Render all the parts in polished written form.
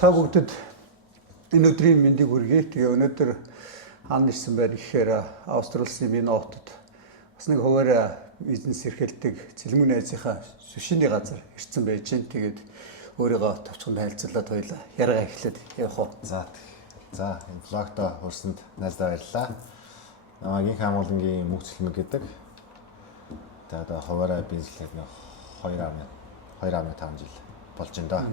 Та бүгдэд энэ өдрийн мэндийг хүргэе. Тэгээ өнөөдөр хаана ирсэн байна гэхээр Австрали улсын Вино хотод бас нэг хуваарь бизнес эрхэлдэг цэлмэг найзынхаа сүшиний газар ирсэн байж гэн. Тэгээд өөрийгөө товчхон танилцуулаад хоёлаа яриагаа эхлээд явах уу. За энэ блогтой хурсанд найздаа баярлалаа. Намайг Хамуулангийн мөнх цэлмэг гэдэг. Тэгээд одоо хуваарь бизнес эрхлэх 2.5 жил болж байна да.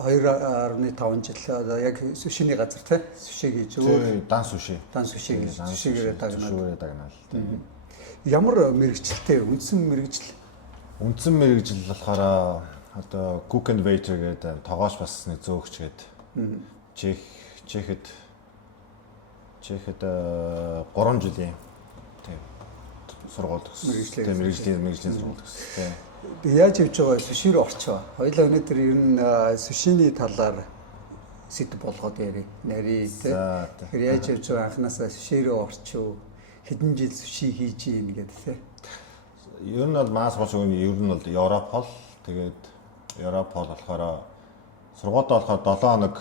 2.5 жил одоо яг сүшиний газар тий сүшиг хийж өөр дан сүшиг гэж сүшигээрээ дагнаа. Ямар мэрэгчлээ үндсэн мэрэгжил болохоор одоо Cook and Waiter гэдэг тогооч бас нэг зөөгч гээд Чехэд 3 жилийн сургууль төгссөн. Мэрэгжлийн сургууль төгссөн. Яаж явж байгаа сүши рүү орчоо. Хоёлаа өнөөдөр ер нь сүшиний талаар сэдв болгоод нарий тий. Тэгэхээр яаж явж байгаа анханасаа сүши рүү орчоо. Хэдэн жил сүши хийж ийн гэдэг тий. Ер нь бол маас болж байгаа ер нь бол Европ хол. Тэгээд Европ хол болохоор сургуульд болохоор 7 хоног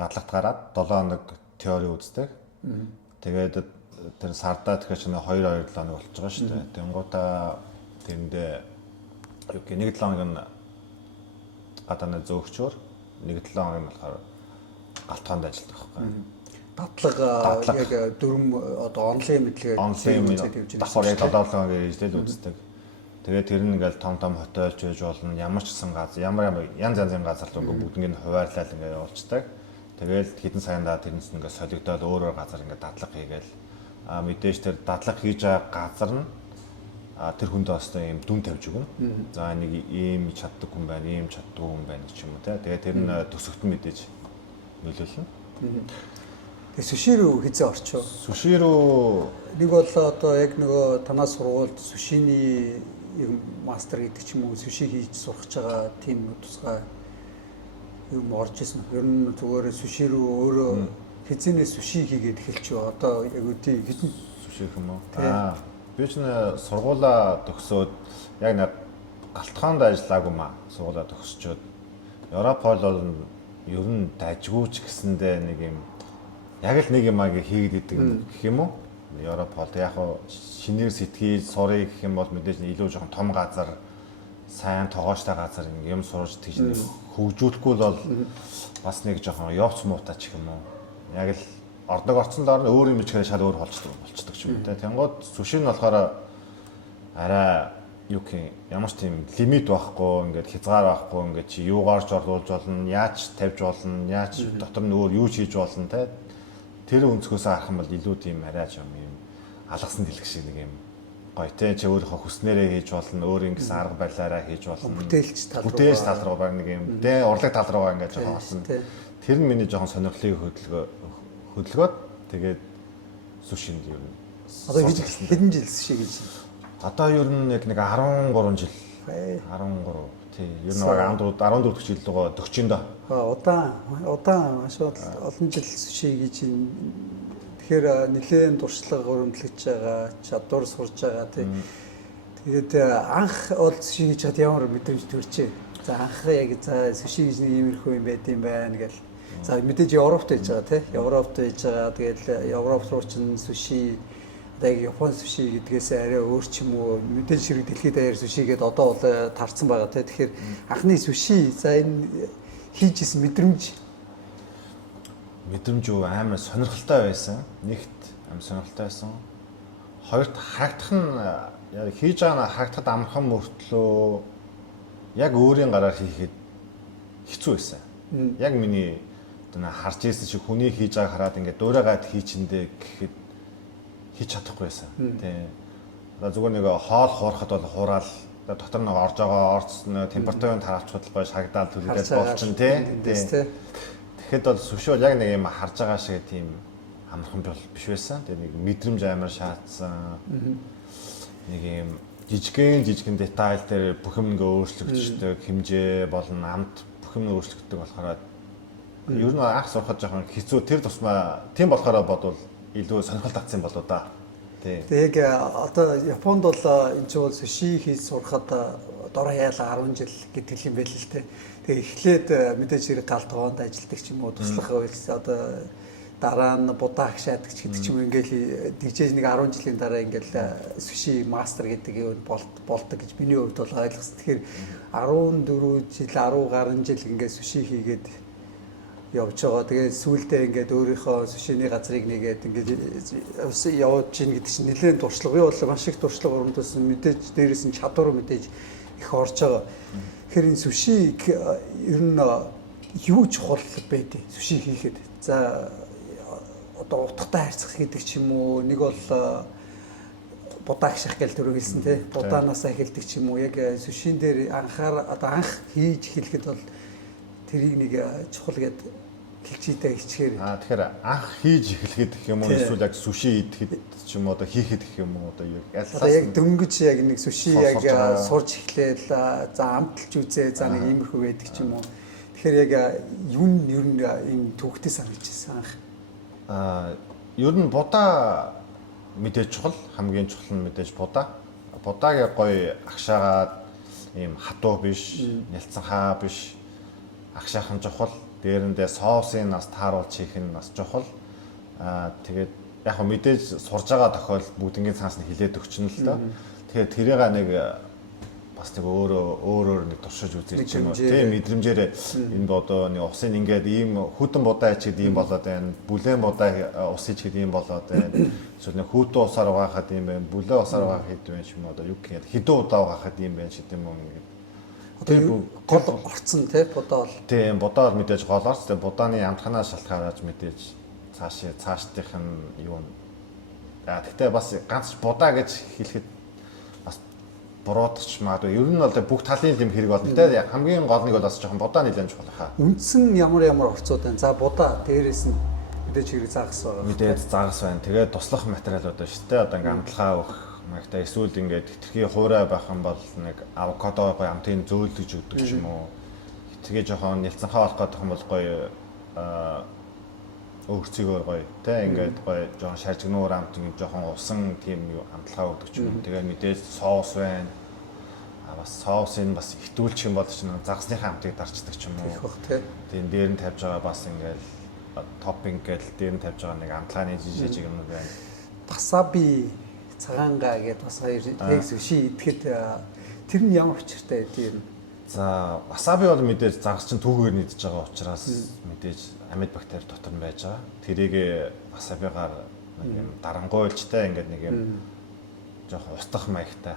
дадлагт гараад 7 хоног теори үздэг. Тэгээд тэр сардаа тэгэхээр 2 хоног болж байгаа шүү дээ. Тэнгуудаа тэрэндээ нэг 7 хоног нь гадааны зөөгчөөр нэг 7 хоног нь болохоор галтгоонд ажилладаг байхгүй. Дадлага яг дөрөм одоо онлайн мэдлэгээ давхар яг 7 хоног ажиллаж үздэг. Тэгээд тэр нь ингээл том хотелч байж болно. Ямар ч гэсэн газар ямар янз янзын газар л бүгднийг хуваарлал ингээд явуулцдаг. Тэгээд хэдэн саяхан даа тэрнээс ингээд солигдоод өөр газар ингээд дадлага хийгээл мэдээж тэр дадлага хийж байгаа газар нь тэр хүнд басна юм дүн тавьж өгнө. За нэг ийм чаддаг хүн байна, ийм чаддаг хүн байна ч юм уу те. Тэгээд тэр нь төсөгт нь мэдээж нөлөөлнө. Тэгээ сүши рүү хизээ орчоо. Сүши рүү нэг бол одоо яг нөгөө танаас сургуульд сүшиний мастер гэдэг ч юм уу сүши хийж сурах байгаа тийм тусгай юм орж исэн. Ер нь зүгээр сүши рүү өөрөө хизэнээс сүши хийгээд эхэлчихөө. Одоо яг үгүй хитэн сүши юм уу? Би ч сургуулаа төгсөөд яг нэг галтгоонд ажиллаагүй маа. Сургуулаа төгсчөөд Европ хол бол ер нь дажгүйч гэсэндээ нэг юм яг л нэг юм хийгээд идэг гэх юм уу? Европ хол яг шинээр сэтгэл сурыг гэх юм бол мэдээж илүү жоохон том газар, сайн тогоочтой газар юм сурж тэгж хөгжүүлэхгүй бол бас нэг жоохон явц муутай ч юм уу. Яг л ордог орцсон доор нь өөр юм ичгээр шал өөр болцдог ч юм уу те. Тэнгууд сүши нь болохоор арай юу гэх ямар ч тийм лимит байхгүй ингээд хязгаар байхгүй ингээд чи юугаар ч орлуулж болно, яаж тавьж болно, яаж дотор нь өөр юу хийж болно те. Тэр өнцгөөс харах юм бол илүү тийм арай ч юм алгасан дэлгэх шиг нэг юм гоё те. Чи өөрийнхөө хүснээрээ хийж болно, өөр ингэсэн арга барилаараа хийж болно. Бүтээлч тал руу баг нэг юм те урлаг тал руугаа ингээд жоохон болсон. Тэр нь миний жоохон сонирхлыг хөдөлгөөд тэгээд сүшинд ер нь одоо хэдэн жил сүши гэж одоо ер нь яг нэг 13 жил 13 тий ер нь баг 14 жил лугаа 40 доо удаан маш олон жил сүши гэж тэгэхээр нэлээд туршлага өрөмтлөж байгаа чадвар сурж байгаа тий тэгээд анх ол сүши хийж хад ямар мэдрэмж төрчээ за анх яг за сүши гэж нэг иймэрхүү юм байт юм байна гэл. За мэдээж Европт байж байгаа тий. Европт байж байгаа. Тэгэл Европ руу ч сүши одоо яг Япон сүши гэдгээс арай өөр ч юм уу. Мэдээж хэрэг дэлхийд даяар сүши гэдээ одоо бол тарцсан байгаа тий. Тэгэхээр анхны сүши за энэ хийжсэн мэдрэмж юу амар сонирхолтой байсан. Нэгт амар сонирхолтой байсан. Хоёрт харагдах нь яг хийж байгаа нь харагдахад амархан мөртлөө яг өөрийн гараар хийхэд хэцүү байсан. Яг миний харж ирсэн шиг хүний хийж байгааг хараад ингээд дуурайгаад хийчиндээ гэхэд хийж чадахгүй байсан. Тий. Одоо зүгээр нэг хоол хуурахад бол хураал дотор нэг орж байгаа орц температурын таравчхад гоё шагдаал түлхээд болчихно тий. Тэгэхэд бол сүши бол яг нэг юм харж байгаа шиг тийм амархан биш байсан. Тэгээ нэг мэдрэмж амар шаардсан. Нэг юм жижигэн детайл дээр бүх юм ингээ өөрчлөгддөг хэмжээ болон амт бүх юм өөрчлөгддөг болохоор ер нь анх сурахад жоохон хэцүү тэр тусмаа тийм болохоор бодвол илүү сонирхол татсан болоо да. Тэг одоо Японд бол энэ ч бол сүши хийж сурахад дороо яалаа 10 жил гэдэг юм байл л те. Тэгээ эхлээд мэдээж хэрэг гал тогоонд ажилладаг ч юм уу туслах үйлс одоо дараа нь будаа агшаадаг ч гэдэг ч юм ингээл дижээж нэг 10 жилийн дараа ингээл суши мастер гэдэг юм болдог гэж миний хувьд бол ойлгосон. Тэгэхээр 14 жил 10 гаруй жил ингээд суши хийгээд явж байгаа. Тэгээд сүүлдээ ингээд өөрийнхөө сушины газрыг нэгээд ингээд явж гин гэдэг чинь нэлээд туршлага. Би бол маш их туршлага оромдсон. Мэдээж дээрээс нь чадвар мэдээж их орж байгаа. Тэгэхээр энэ сушиг ер нь юу чухал байдیں۔ Суши хийхэд. За одоо утгатай харьцах гэдэг ч юм уу. Нэг бол будаа гших гэл төрөг хэлсэн тий. Будаанаас эхэлдэг ч юм уу. Яг сушин дээр анх хийж хэлэхэд бол тэрийг нэг чухал гэдэг хэлчихдээ хичгээр. Тэгэхээр анх хийж эхлэхэд гэх юм уу эсвэл яг суши идэхэд ч юм уу одоо хийхэд гэх юм уу одоо яг дөнгөж яг нэг суши яг сурж эхлээл за амталж үзээ за нэг иймэрхүү байдаг ч юм уу. Тэгэхээр яг юу нь ер нь ийм төвхтэй санагдчихсан анх. Ер нь будаа мэдээж чухал, хамгийн чухал нь мэдээж будаа. Будааг гоё агшаагаад ийм хатуу биш, нялцсан хаа биш агшаахан чухал. Дээрэндээ соусын нас тааруулж хийх нь бас чухал. Тэгээд яг хөө мэдээж сурж байгаа тохиолдолд бүгднгийн цаас нь хилээд өгчнө л доо. Тэгэхээр тэрийг нэг бас нэг өөрөөр нэг туршиж үзэх юм уу. Тийм мэдрэмжээр энэ бодоо нэг усын ингээд ийм хүтэн будаа ичгээд ийм болоод байна. Бүлээн будаа ус ичгээд ийм болоод байна. Эсвэл нэг хүүтэн усаар угаахад ийм байна. Бүлээн усаар угаах гэдэг юм шиг юм одоо юу гэхээр хэдэн удаа угаахад ийм байна шид юм уу ингээд. Одоо гол орцсон тий будаа бол. Тийм будаа мэдээж гол орц. Тэгээ будааны амтханаас шалтгаалж мэдээж цаашдынх нь юу. Гэхдээ бас ганц будаа гэж хэлэхэд бас буруутч магадгүй. Ер нь бол бүх талын юм хэрэг болно. Тэ хамгийн гол нэг бол бас жоохон будаа нэлээд чухал хаа. Үндсэн ямар орцууд байна. За будаа дээрээс нь мэдээж хэрэг загас байгаа. Мэдээж загас байна. Тэгээд туслах материалууд байна шүү дээ. Одоо ингээм амталгаа өгөх магадгүй эсвэл ингээд хитрхи хуурай байх юм бол нэг авокадо гоё амтын зөөлдөж өгдөг ч юм уу. Хитрхи жоохон нэлцэнхаа болох гэдэг юм бол гоё өөрцөөгөө гоё тэ ингээд гоё жоохон шажигнуур амт юм жоохон усан тийм амталгаа өгдөг ч юм уу. Тэгээд мэдээж соус байна. Бас соусын бас хитүүлчих юм бол чинь загасныхаа амтыг дарчдаг ч юм уу. Тийм дээр нь тавьж байгаа бас ингээд топпинг гэдэг дээр нь тавьж байгаа нэг амтлагын жижиг юмнууд байна. Васаби цагаангаа гэдэг бас хоёр яг суши идэхэд тэр нь ямар учиртай байдгийг. За васаби бол мэдээж загас чинь түүгээр нийдэж байгаа учраас мэдээж амьд бактери дотор нь байж байгаа. Тэрийг васабигаар нэг юм дарангуйлжтай ингээд нэг юм жоохон устгах маягтай.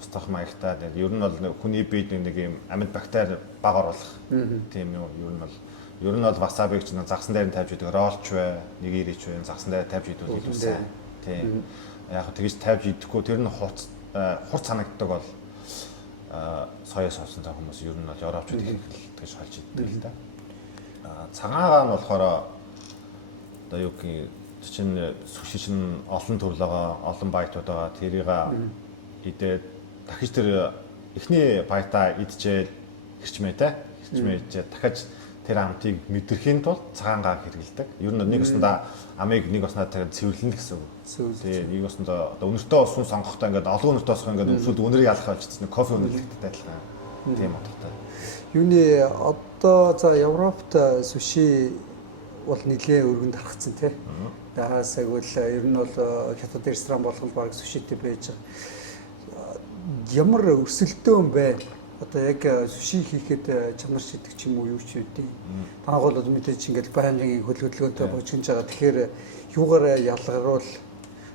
Устгах маягтай. Тэгээд ер нь бол хүний биед нэг юм амьд бактери бага оруулах тийм юм ер нь бол васабиг чинь загсан дээр нь тавьж идэг ролч бай, нэг ирээч бай, загсан дээр тавьж идвэл илүү сайн. Тийм. Яг хөө тэгж тавьж идэхгүй тэр нь хурц санагддаг бол соёо суусан хүмүүс ер нь бол европчууд их тэгж холж иддэг л да. Цагаагаа нь болохоор одоо юу гэх чинь суши чинь олон төрөл байгаа, олон байтууд байгаа. Тэрийг идээд дахиж тэр эхний байтаа идчихэл хэрчмээтэй. Хэрчмээжээ дахиж тэр амтыг мэдрэхийн тулд цагаангаа хэрэгэлдэг. Ер нь нэг уснаа амыг нэг уснаа цэвэрлэнэ гэсэн үг. Тэгээ нэг уснаа одоо өнөртөө усан сонгохдоо ингээд олон өнөртөө усах ингээд өмсөд өнөрийг ялах болчихсон кофе өнөрлөлттэй адилхан. Тийм утгатай. Юуны одоо за Европт суши бол нэлээд өргөнд харагдсан тий. Даас агвал ер нь бол хятад ресторан болгонд баг сушитэй байж байгаа. Ямар өрсөлдөөн бай. Одоо яг суши хийхэд чанар шидэг ч юм уу юу ч үгүй. Танаг бол мэдээж ингээд байнгын хөдөлгөөнтэй бочгонж байгаа. Тэгэхээр юугаар ялгаруул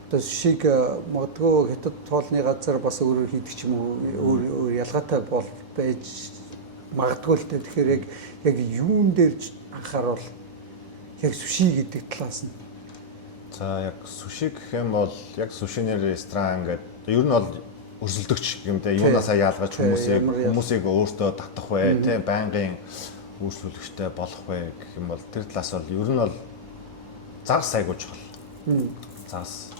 одоо сушиг магадгүй хятад тоолны газар бас өөрөөр хийдэг ч юм уу өөр ялгаатай бол байж магадгүй л дээ. Тэгэхээр яг юун дээр анхааруул яг суши гэдэг талаас нь. За яг суши гэх юм бол яг сушины ресторан гэдэг ер нь бол өрсөлдөгч юм дээ. Юунаасаа яалгаж хүмүүсийг өөртөө татах бай, тийм байнгын үйлчлүүлэгчтэй болох бай гэх юм бол тэр талаас бол ер нь бол загас айгуу чухал. Загас.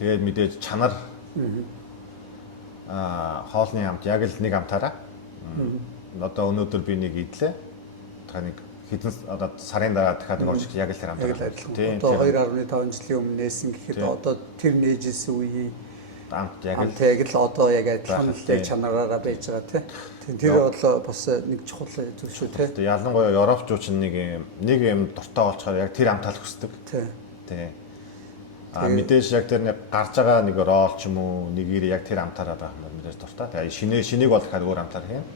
Тэгээд мэдээж чанар хоолны амт яг л нэг амтаараа. Одоо өнөөдөр би нэг идлээ. Та нэг хэдэн одоо сарын дараа дахиад нэг орж яг л тэр амтаар. Тийм. Одоо 2.5 жилийн өмнө нээсэн гэхэд одоо тэр нээжсэн үеийн амт яг л яг л одоо яг адилхан яг чанараараа байж байгаа тийм. Тэр бол бас нэг чухал зүйл шүү тийм. Ялангуяа европчууд чинь нэг юм дуртай болчоор яг тэр амтал хүсдэг. Тийм. Мэдээж яг тэр нэг гарч байгаа нэг рол ч юм уу нэгээр яг тэр амтаараа байх юм мэдээж дуртай. Тэгээ шинийг бол дахиад өөр амтаар хийн.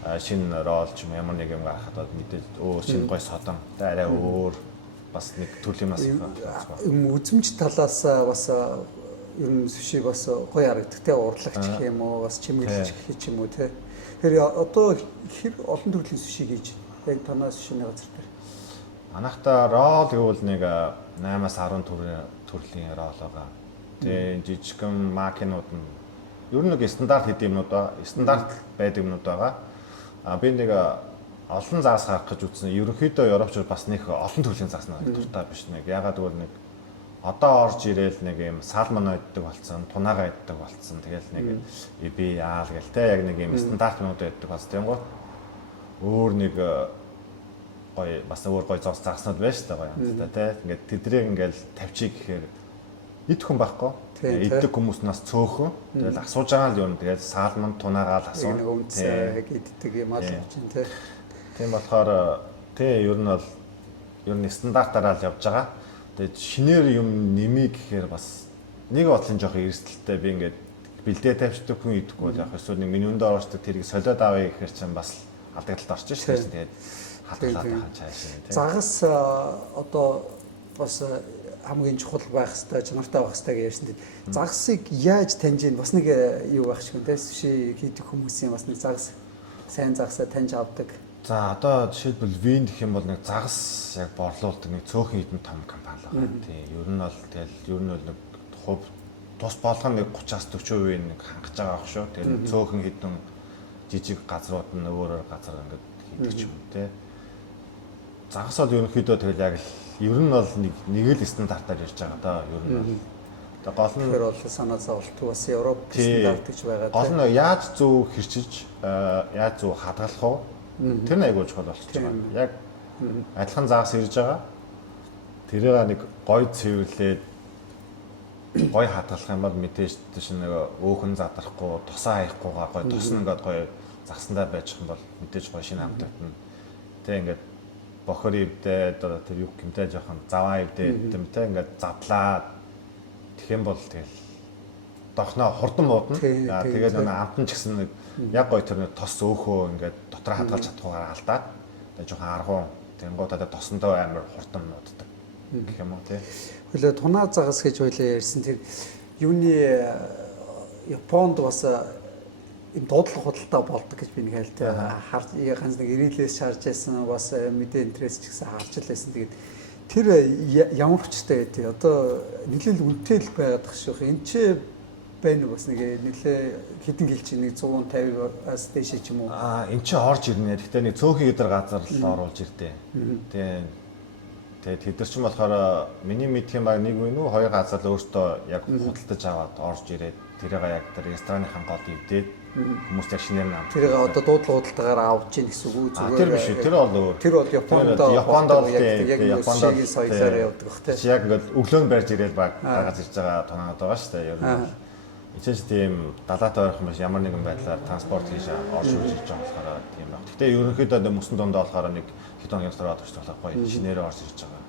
Шинэ рол ч юм ямар нэг юм гарахад мэдээж өөр шинэ гой содон. Тэгээ арай өөр бас нэг төрлийн бас үзмж талаас бас ер нь сүши бас гоё харагддаг те урлагч гэх юм уу бас чимэглэж гэх юм уу те. Тэр одоо хэр олон төрлийн сүши хийж яг танаас сүшиний газар дээр. Манайхта рол гэвэл нэг 8-аас 10 төрлийн рол байгаа. Тэгээ жижигхэн макинууд нь ер нь нэг стандарт хэд юмнууд байгаа. Стандарт байдаг юмнууд байгаа. Би нэг олон загас гарах гэж үзсэн. Ерөнхийдөө европчууд бас нэг олон төрлийн загас надад дуртай биш нэг. Ягаад гэвэл нэг одоо орж ирээл нэг юм салмон иддэг болсон, тунаага иддэг болсон. Тэгэл нэг би яал гээл те яг нэг юм стандарт юмнууд иддэг бас тэнгуут өөр нэг гоё бас өөр гоё загснууд байж та гоё юм та те. Ингээд тэдрийг ингээл тавьчих гэхээр идэх хүн байхгүй. Иддэг хүмүүснээс цөөхөн. Тэгэл асууж байгаа л юм. Тэгээд салмон тунаагаал асуу. Нэг үнцээ иддэг юм аа чинь те. Тийм болохоор ер нь бол ер нь стандартаараа л явж байгаа. Тэгээд шинээр юм нэмий гэхээр бас нэг бодлын жоох эрсдэлтэй би ингээд бэлдээ тавьчихдаг хүн идэхгүй бол яг эсвэл нэг менюнд орчдөг тэрийг солиод авъя гэхээр чинь бас алдагдлалд орчих шүү дээ. Тэгээд хадгалаад байгаа цааш тийм. Загас одоо бас хамгийн чухал байх хэрэгтэй, чанартай байх хэрэгтэй гэж ярьсан тийм. Загасыг яаж таньж ийн бас нэг юу байх шиг үнтэй сүши хийдэг хүмүүсийн бас нэг загас сайн загасаа таньж авдаг. За одоо жишээлбэл Вин гэх юм бол нэг загас яг борлуулдаг нэг цөөхөн хэдэн том компани байгаа. Тийм. Ер нь бол тэгэл нэг хувь тус болгоно нэг 30-аас 40% нэг хангаж байгаа ах шүү. Тэр цөөхөн хэдэн жижиг газрууд нь өөрөөр газар ингээд хийдэг ч юм те. Загас бол ерөнхийдөө тэгэл яг ер нь бол нэг л стандартаар ярьж байгаа да. Ер нь бол гол нь тэр бол санаа зовлт бас Европ стандарт гэж байгаа. Гол нь яаж зөв хэрчиж яаж зөв хадгалах уу? Тэр нэг айгуу чухал болчихж байгаа. Яг адилхан загас ирж байгаа. Тэрийг нэг гой цэвэрлээд гой хадгалах юм бол мэдээж тийш нэг өөхөн задрахгүй, тосоо хаяхгүйгаа гой тос нэгээд гой загсандаа байж юм бол мэдээж гой шинэ амт татна. Тэ ингээд бохор ивдээ одоо тэр юу гэмтэй жоохон заваа ивдээ гэмтэй ингээд задлаад тэгэх юм бол тэгэл дохноо хурдан муудна. Тэгээд нэг амтан ч гэсэн нэг яг гой тэр тос өөхөө ингээд дотроо хадгалж чадхгүйгээр алдаад тэгээд жоохон аргуу тэнгуудаа тосондоо амар хурдан мууддаг гэх юм уу тий. Хөлөө тунаа загас гэж байлаа ярьсан тэр юуны Японд бас юм дуудлага худалдаа болдог гэж би нэг хэлтэй харж ганц нэг ирээлээс шаарж байсан бас мэдээ интерес ч гэсэн харж л байсан. Тэгээд тэр ямар хүчтэй байдгийг одоо нэлээд үнэтэй л байгаад тах шүүх. Энд чи байна бас нэг нэлээ хэдэн гэлч нэг 150-аас дээш ч юм уу. Энд чи орж ирнэ. Гэхдээ нэг цөөхөн өдр газар л оруулж ирдээ. Тэгээд тэд нар ч юм болохоор миний мэдхийн баг нэг вэ нүү хоёр газар л өөртөө яг худалдаж аваад орж ирээд тэрийг яг тэр ресторанын гол ивдээд хүмүүс яг шинээр нам. Тэрийг одоо дуудлага худалдаагаар авч ийн гэсэн үг үү зүгээр. Тэр биш. Тэр бол өөр. Тэр бол Японд яг Японд соёлоор явдаг бах тий. Яг ингээд өглөөнд барьж ирээд баг гаргаж ирж байгаа тоноод байгаа шүү дээ. Ер нь эцэс тийм далаатай ойрхон биш ямар нэгэн байдлаар транспорт хийж орж ирж байгаа болохоор тийм баг. Гэтэ ерөнхийдөө мөсөн дондоо болохоор нэг хэд хоногийн дотор орж ирж байгаа гоё шинээр орж ирж байгаа.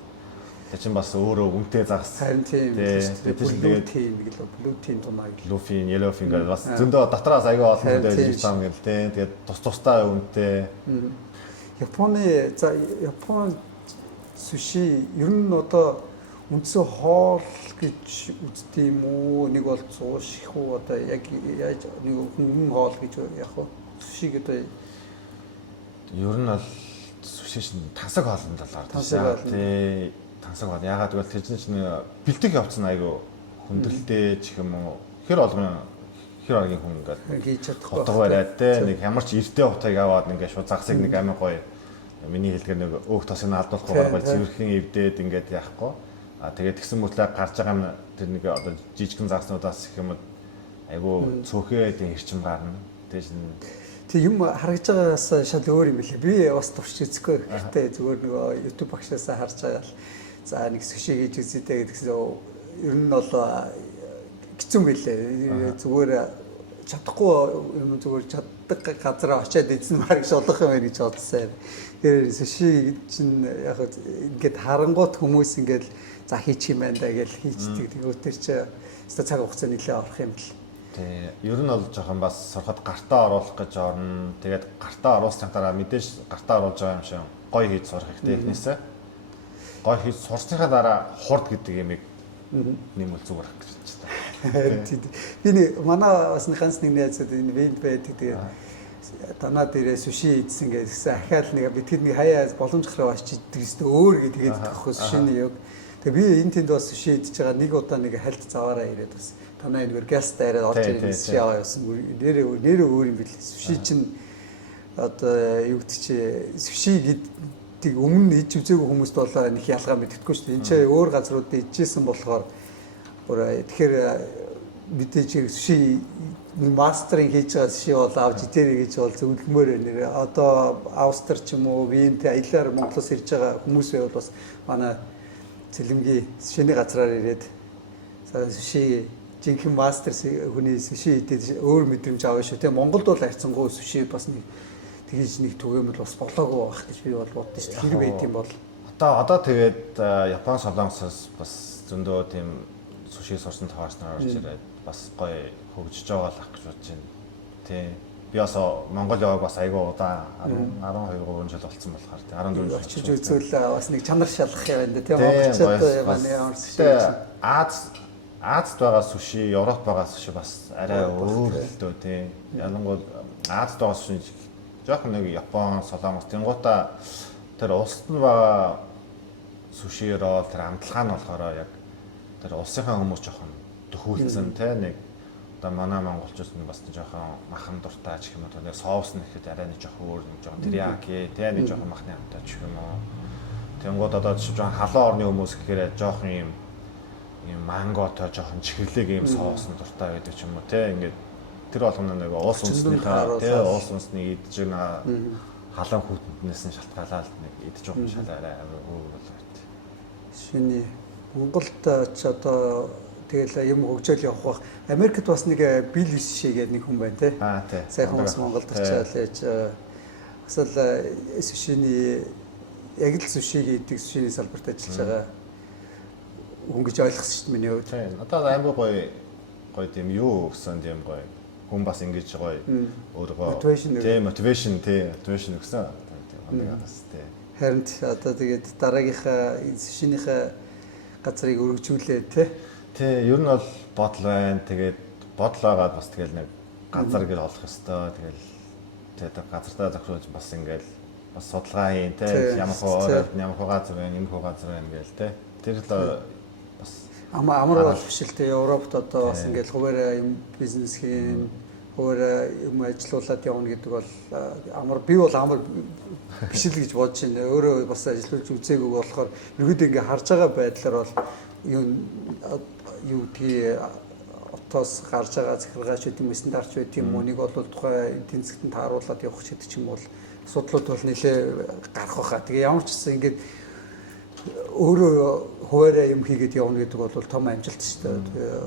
Тэр чинь бас өөрөө үнэтэй загас. Харин тийм. Тэгээд тийм нэг л блютийн тунаа гэх. Луфин, Yellowfin гэдэг бас зөндөө дотроос аягүй олон хүнтэй хийж байгаа юм гээл те. Тэгээд тусдаа үнэтэй. Япон суши ер нь одоо үндсэн хоол гэж үздэг юм уу? Нэг бол цууш их уу одоо яг яаж нэг хүн хоол гэж яг хөө суши гэдэг. Ер нь бол суши шин тансаг хоолнд л ордог. Тий. Тансаг бол ягаад гэвэл тэр чинь бэлтгэх явц нь айгүй хүндрэлтэй ч юм уу хэр оргийн хүн ингээд хийж чадахгүй утга бариад те нэг ямар ч эртээ утгыг аваад ингээд шууд загсыг нэг амар гоё миний хэлдгээр нэг өөх тосыг алдуулахгүй гоё цэвэрхэн эвдээд ингээд яахгүй тэгээд тэгсэн мөртлөө гарч байгаа юм тэр нэг одоо жижигхэн загснуудаас их юм айгүй цөөхөөд хэрчим гарна тэг юм харагдж байгаагаас шал өөр юм билээ би бас турш үзэхгүй гэхдээ зүгээр нөгөө YouTube багшаасаа харж байгаа л за нэг сүши хийж үзье гэдэгсэн ер нь бол хэцүү байлээ. Зүгээр чадахгүй юм зүгээр чаддаг газараа очиад эзэн марг шолох юм гэж бодсон. Тэр суши чинь яг ингээд харангуут хүмүүс ингээд за хийчих юм байна да гэж хийчдэг. Тэгвэл тэр чи өстө цаг хугацаа нэлээд орох юм бэл. Тий. Ер нь бол жоохон бас сурахад гартаа оруулах гэж орно. Тэгээд гартаа оруулсан дараа мэдээж гартаа оруулж байгаа юм шиг гоё хийж сурах хэрэгтэй эхнээсээ. Гоё хийж сурсныхаа дараа хурд гэдэг юмыг нэмэл зүгээр ах гэж байна. Би нэг манай бас ганц нэг найзууд энэ вент байдаг. Тэгээд танаа дээрээ суши идсэн гэсэн ахаал нэг битгэд нэг хаяа боломж гараа очиж иддэг өстө өөр гэдэг тэгэхгүй сушины яг. Тэгээд би энэ тэнд бас суши идж байгаа нэг удаа нэг хальт заваараа ирээд бас танаа энэгээр газ дайраад орж ирсэн суши аваа явсан. Нэрээ өөр юм билээ. Суши чинь одоо юу гэдэг чи суши гэдэг өмнө хийж үзээгүй хүмүүст бол нэг ялгаа мэддэхгүй шүү дээ. Энд чинь өөр газруудад ижсэн болохоор тэгэхээр мэдээж суши мастеринг хийж байгаа суши бол авч идэрэй гэж бол зөвлөмөр нэр. Одоо Австрич ч юм уу, Венд аялаар Монголоос ирж байгаа хүмүүс байвал бас манай цэлэмгийн сушины газраар ирээд суши жинхэнэ мастер хүний суши идээд өөр мэдрэмж авах шүү. Тэгээ Монголд бол хайрцангуй суши бас нэг тэгж нэг түгээмэл бас болоогүй байх гэж би бол боддоо шүү. Хэрэг байт юм бол одоо тэгээд Япон солонгосоос бас зөндөө тийм суши сурсан таарснаар орж ирээд бас гоё хөгжиж байгаа л ах гэж бодож байна. Тий. Би бас Монгол яваг бас айгүй удаа 12 жил болсон болохоор тий 14 жил очиж үзвэл бас нэг чанар шалгах юм байна тий монголчууд манай ямар суши Азад байгаа суши, Европт байгаа суши бас арай өөр л дөө тий. Ялангуяа Азад байгаа суши жоохон нэг Япон, Солонгос тэнгуутаа тэр улсад нь байгаа сушиороо тэр амтлагаа нь болохоор яг тэр улсынхаа хүмүүс жоохон төхүүлсэн тий нэг одоо манай монголчууд нь бас жоохон махан дуртай ч юм уу нэг соус нь ихэд арай нэг жоохон өөр нэг жоохон терияки тий нэг жоохон махны амтай ч юм уу. Тэнгууд одоо жоохон халуун орны хүмүүс гэхээр жоохон юм манготой жоохон чихэрлэг юм соус нь дуртай байдаг ч юм уу тий ингээд тэр болгоно нэг уус үнснийхээ тий уус үнсний идэж байгаа халуун хүүтнээс нь шалтгаалаад нэг идэж байгаа шалаарай өөр бол байт. Шиний Монголд ч одоо тэгэл юм хөгжөөл явах бах. Америкт бас нэг Билл Ши гэдэг нэг хүн байна тий. Тий. Сайхан хүмүүс Монголд очиад яаж асал сушины яг л сушиг идэх сушины салбарт ажиллаж байгаа хүн гэж ойлгосон шүү дээ миний хувьд. Тий. Одоо амар гоё тийм юу гэсэн тийм гоё хүн бас ингэж гоё өөрөө мотивашн өгсөн. Тийм бас тий. Харин одоо тэгээд дараагийнхаа сушиныхаа газрыг өргөжүүлээ тий. Тий, ер нь бол бодол байна. Тэгээд бодол байгаад бас тэгэл нэг газар гэр олох ёстой. Тэгэл тэгээд газартаа зохиолж бас ингээл бас судалгаа хийн тий. Ямар хөө газар байна, энэ хөө газар байна гээл тий. Тэр л бас амар бол биш л тий. Европт одоо бас ингээл хуваараа юм бизнес хийн, хуваараа юм ажиллуулад явна гэдэг бол амар би бол амар биш л гэж бодож байна. Өөрөө бас ажиллуулж үзээгүй болохоор ерөөдөө ингээ харж байгаа байдлаар бол юу гэдгийг отоос гарч байгаа захиргаач гэдэг юм стандарт байт юм уу нэг бол тухай эдийн засгт тааруулаад явах ч гэдэг ч юм бол асуудлууд бол нэлээ гарах байхаа. Тэгээ ямар ч гэсэн ингээд өөрөө хуваараа юм хийгээд явна гэдэг бол том амжилт шүү дээ.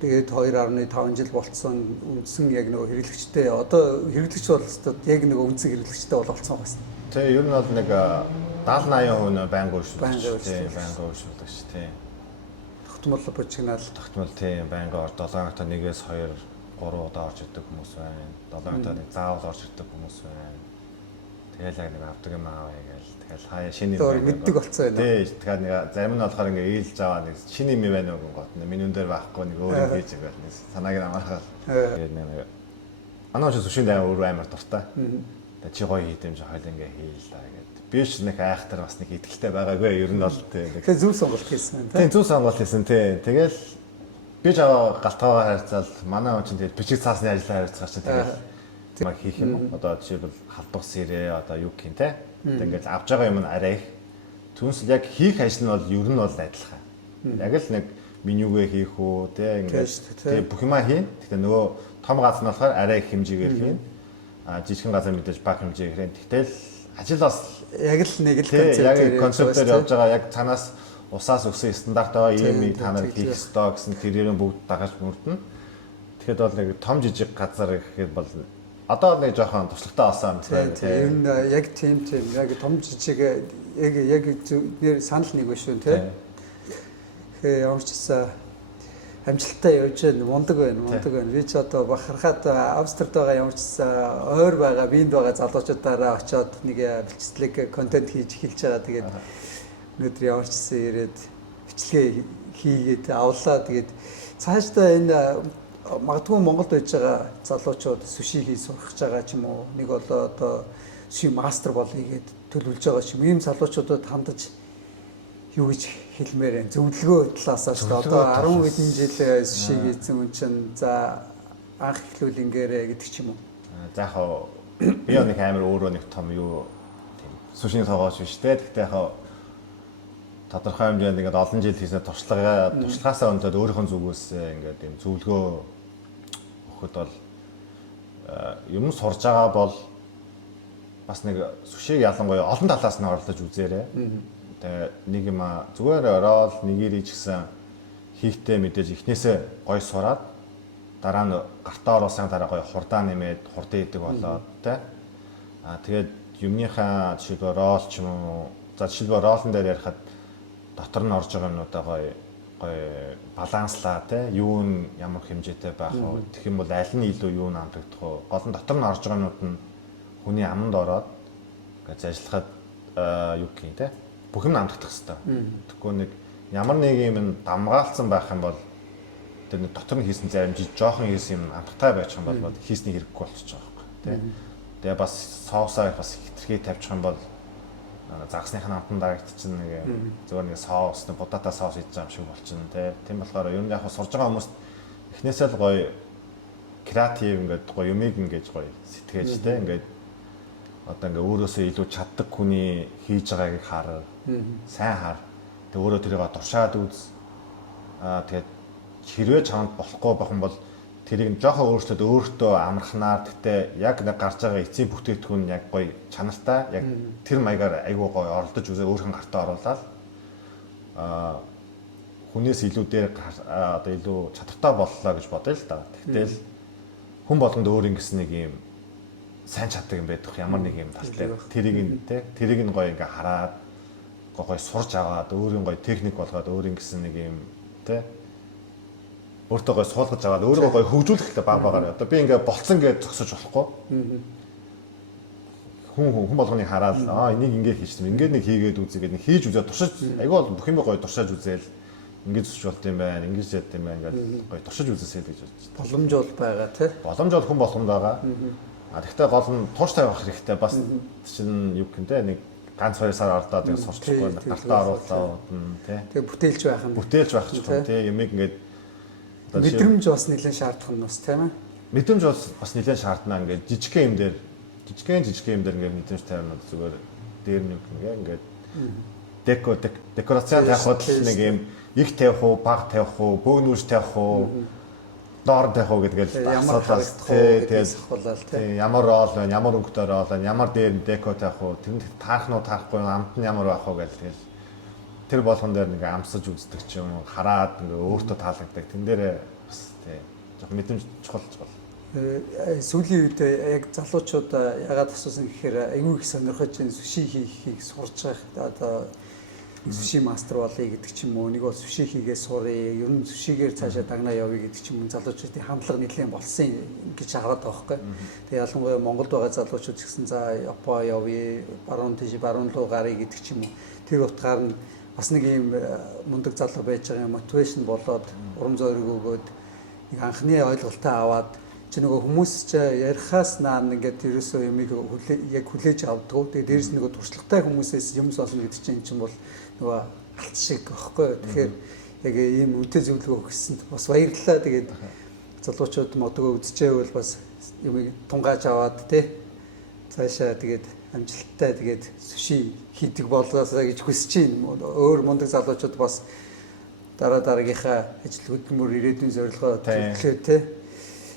Тэгээд 2.5 жил болцсон үндсэн яг нөгөө хэрэглэгчтэй одоо хэрэглэгч бол яг нөгөө үндсэн хэрэглэгчтэй болсон байна. Тэ ер нь бол нэг 70-80% байнга өршүүлдэг шүү дээ. Тогтмол бочигнал тогтмол тийм байнга 7 хоногт нэгээс 2 3 удаа орж ирдэг хүмүүс байна. 7 хоногт нэг заавал орж ирдэг хүмүүс байна. Тэгэл яг нэг авдаг юм ааваа гээл тэгэл хаяа шинэ юм мэддэг болцсон байна. Тий, тэгэхээр нэг зарим нь болохоор ингээ ийлж аваа нэг шинэ юм байна уу гот миний өндөр байхгүй нэг өөр юм хийж байгаа нэг санааг нь амархал. Тэгээд нэг манай ч сушин дай өөр амар дуртай. Тэгээд чи гоё хийдэм чи хойл ингээ хийл та гэдэг. Би ч нэг айхтар бас нэг ихтэлтэй байгаагүй ер нь бол тий. Тэгээд зөв сонголт хийсэн байна. Тий, зөв сонголт хийсэн тий. Тэгэл би ч аваа галтгаагаа харьцаал манай хүн чинь тэгээд бичиг цаасны ажлаа харьцгаа чи тэгээд маа хийх юм. Одоо жишээлбэл халбах сэрээ одоо юу гэх юм те. Ингээд авж байгаа юм нь арай их. Түүнээс яг хийх ажил нь бол ер нь бол адилхан. Яг л нэг менюгээ хийх үү те ингээд тэг бүх юмаа хийн. Гэхдээ нөгөө том газар нь болохоор арай их хэмжээгээр хийн. Жижигхэн газар мэдээж баг хэмжээгээр хийн. Тэгтэл ажил бас яг л нэг л концептээр явж байгаа яг цаанаас усаас өгсөн стандартаа ийм та нар хийх ёстой гэсэн тэрийг бүгд дагаж мөрдөн. Тэгэхэд бол нэг том жижиг газар гэхэд бол одоо нэг жоохон туршлагатай болсон юм байна. Ер нь яг тийм яг том жижиг яг нэр санал нэг биш үү те. Тэгэхээр ямар ч гэсэн амжилттай явж байна, мундаг байна. Би ч одоо бахархаад Австрид байгаа ямар ч гэсэн ойр байгаа, биэнд байгаа залуучуудаараа очиод нэг бичлэг контент хийж эхэлж байгаа. Тэгээд өнөөдөр ямар ч гэсэн ирээд бичлэгээ хийгээд авлаа. Тэгээд цаашдаа энэ магадгүй Монголд байж байгаа залуучууд сүши хий сурах гэж байгаа ч юм уу. Нэг одоо сүши мастер болъё гэд төлөвлөж байгаа ч юм. Ийм залуучуудад хандаж юу гэж хэлмээр энэ зөвлөгөө талаасаа ч одоо 10 хэдэн жил сүши хийсэн хүн чинь за анх эхлүүл ингээрэ гэдэг ч юм уу. За яг би нэг амар өөрөө нэг том юу тийм сүшиний тоогооч биш те. Гэхдээ яг тодорхой хэмжээнд ингээд олон жил хийсэн туршлагаасаа өндөд өөрийнхөө зүгээс ингээд юм зөвлөгөө өгөхөд бол юм сурж байгаа бол бас нэг сүшиг ялангуяа олон талаас нь оролдож үзээрэй. Тэгээ нэг юм зүгээр ороод нэгэрий ч гэсэн хийхтэй мэдээж эхнээсээ гой сураад дараа нь гартаа оруулсан дараа гой хурдаа нэмээд хурдан идэг болоод тэ. Тэгээд юмныхаа жишээлбэл рол ч юм уу за жишээлбэл ролн дээр ярихад дотор нь орж байгаа юмнуудаа гой баланслаа те юу нь ямар хэмжээтэй байх вэ гэх юм бол аль нь илүү юу нь амтагдах вэ гол нь дотор нь орж байгаа юмнууд нь хүний аманд ороод гэж ажиллахад юу гэх юм те бүх юм амтагдах хэвээр. Тэгэхгүй нэг ямар нэг юм дамгаалцсан байх юм бол тэр нэг дотор нь хийсэн зарим жоохон хийсэн юм амттай байж юм бол хийсний хэрэггүй болчих жоох байхгүй те. Тэгээ бас соусаа бас хитрхий тавьчих юм бол загсных нь амтан дарагдчихна нэг зөвөр нэг соус нэг будаатай соус хийж байгаа юм шиг болчихно тий. Тийм болохоор ер нь яг сурж байгаа хүмүүст эхнээсээ л гоё креатив ингээд гоё юмыг ингээд гоё сэтгэж тий ингээд одоо ингээд өөрөөсөө илүү чаддаг хүний хийж байгааг хар сайн хар тэг өөрөө тэрийг туршаад үз тэгээд хэрвээ чамд болохгүй байх юм бол тэрийг жоохон өөрчлөөд өөртөө амархнаар гэхдээ яг нэг гарч байгаа эцсийн бүтээгдэхүүн яг гоё чанартай яг тэр маягаар айгүй гоё оролдож үзээ өөрхөн гартаа оруулаад хүнээс илүү дээр одоо илүү чадвартай боллоо гэж бодъё л да. Тэгтэл хүн болгонд өөр ингэсэн нэг юм сайн чаддаг юм байдаг ямар нэг юм талтай тэрийг нь гоё ингээ хараад гоё сурж аваад өөрийн гоё техник болгоод өөр ингэсэн нэг юм тэ өөртөө гой суулгаж аваад өөрийгөө гой хөгжүүлэх гэдэг баг багаар. Одоо би ингээ болцсон гэж зогсож болохгүй. Хүн болгоныг хараад энийг ингээ хийчихсэн. Ингээд нэг хийгээд үзье гэдэг нэг хийж үзээд туршиж айгүй бол бүх юм гой туршиж үзээл ингээд зүсч болт юм байна. Ингээд зэт юм байна гэдэг гой туршиж үзээсэй гэж бодож. Боломж бол байгаа тий. Боломж бол хүн болгонд байгаа. Тэгэхдээ гол нь тууштай байх хэрэгтэй. Бас чинь юу гэнтэй нэг ганц 2 сар ордоод ингэ сурчлахгүй гартаа оруулаа тий. Тэгээ бүтээлч байх юм. Бүтээлч байх ч юм тий. Ямиг ингээд мэдрэмж бас нэлээд шаардах нь бас тийм ээ. Мэдрэмж бас нэлээд шаардна ингээд жижигхэн юм дээр ингээд мэдрэмж тавина зүгээр дээр нэг ингээд декорацийн тавихад нэг юм их тавих уу, баг тавих уу, бөөгнүүш тавих уу, доор тавих уу гэдгээл асуудал тэгээд ямар рол байна, ямар өнгөтэй рол байна, ямар дээр деко тавих уу, тэнд таарах нь таарахгүй амт нь ямар байх уу гэж тэгэл тэр болгон дээр нэг амсаж үздэг ч юм хараад ингээ өөртөө таалагддаг. Тэн дээр бас тий жоохон мэдрэмж чухалч бол. Сүүлийн үед яг залуучууд ягаад асуусан гэхээр аюу их сонирхож сүши хийхийг сурж байгаа. Одоо сүши мастер болъё гэдэг ч юм уу. Нэг бол сүши хийгээ сурыг. Ер нь сүшигээр цаашаа дагнаа явъя гэдэг ч юм уу. Залуучуудын хандлага нэлээд болсон гэж хараад байгаа байхгүй. Тэгээ ялангуяа Монголд байгаа залуучууд гэсэн за Япон явъя, баруун тийш баруун руу гарыг гэдэг ч юм уу. Тэр утгаар нь бас нэг юм мундаг залуу байж байгаа мотивашн болоод урам зориг өгөөд нэг анхны ойлголтоо аваад чи нөгөө хүмүүс ч ярихаас наан ингээд ерөөсөө юмыг яг хүлээж авдаг. Тэгээд дээрэс нөгөө туршлагатай хүмүүсээс юм сонсно гэдэг чинь бол нөгөө алт шиг багхгүй. Тэгэхээр яг ийм үнэтэй зөвлөгөө өгсөнд бас баярлалаа. Тэгээд залуучууд модгоо үзчихээвэл бас юмыг тунгааж аваад тий цаашаа тэгээд амжилттай тэгээд сүши хийдэг болгоосаа гэж хүсэж байна. Өөр мундаг залуучууд бас дараагийнхаа ажил хөдөлмөр ирээдүйн зорилгоо төлөвлөө тий.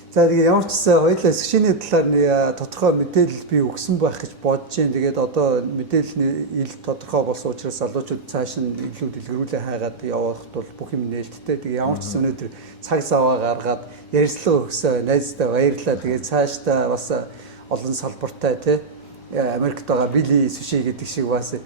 За тэгээ ямар ч гэсэн хоёулаа сүшиний талаар нэг тодорхой мэдээлэл би өгсөн байх гэж бодож байна. Тэгээд одоо мэдээллийн ил тодорхой болсон учраас залуучууд цааш нь илүү дэлгэрүүлээ хайгаад явахд бол бүх юм нээлттэй. Тэгээ ямар ч гэсэн өнөөдөр цаг цаваа гаргаад ярилцлага өгсөн найздаа баярлалаа. Тэгээд цаашдаа бас олон салбартай тий Америкт байгаа Билли сүши гэдэг шиг бас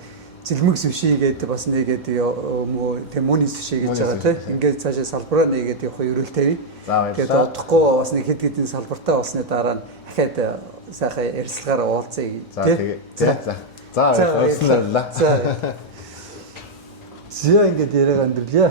зэлмэг сүши гэдэг бас нэгээд тийм мөний сүши гэж байгаа тийм. Ингээд цаашаа салбараа нэгээд явах ерөөл тавь. Тэгээд одохгүй бас нэг хэд хэдэн салбартай болсны дараа нь дахиад сайхан ярилцлагаараа уулзъя тийм. За баярлалаа. За ингээд яриаг өндөрлөе.